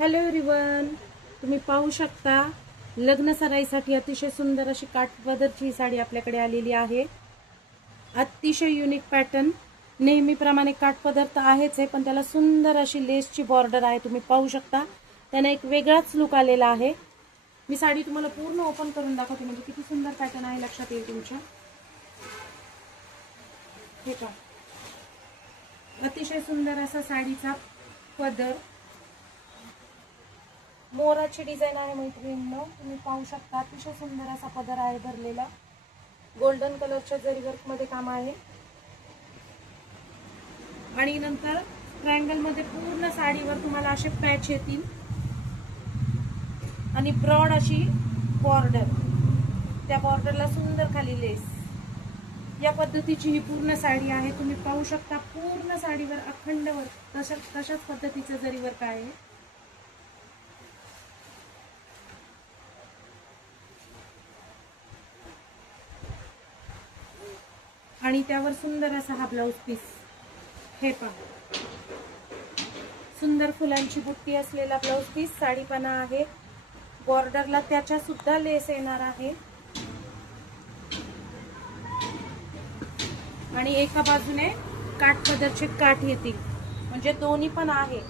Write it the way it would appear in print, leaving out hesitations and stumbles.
Hello everyone, तुम्ही पाहू शकता लग्न सराईसाठी अतिशय सुंदर अशी काठपदरची ही साडी आपल्याकडे आलेली आहे। अतिशय युनिक पॅटर्न, नेहमीप्रमाणे काठपदर तर आहेच आहे, पण त्याला सुंदर अशी लेसची बॉर्डर आहे। तुम्ही पाहू शकता त्याने एक वेगळाच लुक आलेला आहे। मी साडी तुम्हाला पूर्ण ओपन करून दाखवते, म्हणजे किती सुंदर पॅटर्न आहे लक्षात येईल तुमच्या। हे पहा, अतिशय सुंदर असा साडीचा पदर, मोराची डिझाइन आहे मैत्रिणींनो। तुम्ही पाहू शकता अतिशय सुंदर असा पदर आहे भरलेला, गोल्डन कलरच्या जरी वर्क मध्ये काम आहे। आणि नंतर ट्रायंगल मध्ये पूर्ण साडीवर तुम्हाला असे पॅच येतील आणि ब्रॉड अशी बॉर्डर, त्या बॉर्डरला सुंदर खाली लेस। या पद्धतीची ही पूर्ण साडी आहे। तुम्ही पाहू शकता पूर्ण साडीवर अखंड वर्क, तशाच पद्धतीचं जरी वर्क आहे। आणि त्यावर सुंदर असा हा ब्लाउज पीस, हे पहा, सुंदर फुलांची बुट्टी असलेला ब्लाउज पीस, साडीपणा आहे। बॉर्डरला त्याच्या सुद्धा लेस येणार आहे आणि एका बाजूने काठपदरचे काठ येतील, म्हणजे दोन्ही पण आहे।